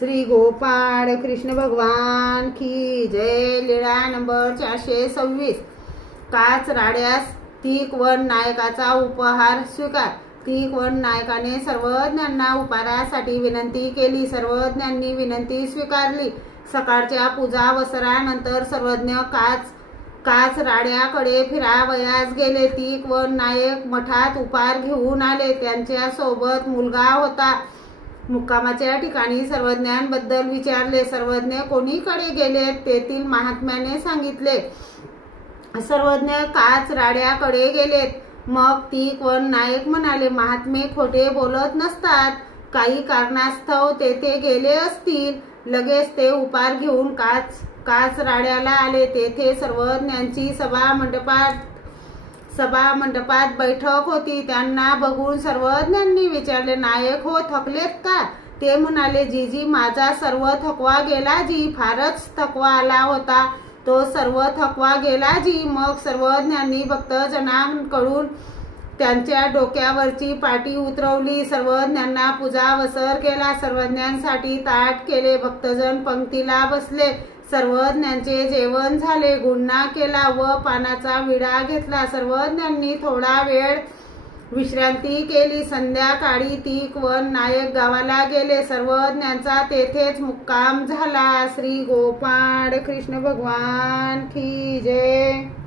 श्री गोपाळ कृष्ण भगवान की जय। लीळा नंबर 426। काच राड्यास तीक वन नायकाचा उपहार स्वीकार। तीक वन नायकाने सर्वज्ञांना उपहारासाठी विनंती केली। सर्वज्ञांनी विनंती स्वीकारली। सकाळच्या पूजा वसरानंतर सर्वज्ञ काच राड्याकडे फिरावयास गेले। तीक वन नायक मठात उपहार घेऊन आले। त्यांच्या सोबत मुलगा होता। मुक्कामाच्या ठिकाणी सर्वज्ञांबद्दल विचारले। सर्वज्ञ कोणीकडे गेले तेथील महात्म्याने सांगितले। सर्वज्ञ काच राड्याकडे गेलेत। मग तीक वन नायक म्हणाले, महात्मे खोटे बोलत नसतात। काही कारणास्तव तेथे गेले असतील। लगेच ते उपहार घेऊन काच राड्याला आले। तेथे सर्वज्ञांची सभा मंडपात बैठक होती। त्यांना बघून सर्वज्ञांनी विचारले, नायक हो थकलेत का? ते म्हणाले, जीजी माझा सर्व थकवा गेला जी। फारच थकवा आला होता तो सर्व थकवा गेला जी। मग सर्वज्ञांनी भक्तजनांकडून त्यांच्या डोक्यावरची पाटी उतरवली। सर्वज्ञांना पूजा वसर केला। सर्वज्ञांसाठी ताट केले। भक्तजन पंक्तीला बसले। सर्वज्ञांचे जेवण झाले। गुन्हा केला व पानाचा विडा घेतला। सर्वज्ञांनी थोडा वेळ विश्रांती केली। संध्याकाळी तीक वन नायक गावाला गेले। सर्वज्ञांचा तेथेच मुक्काम झाला। श्री गोपाळ कृष्ण भगवान की जय।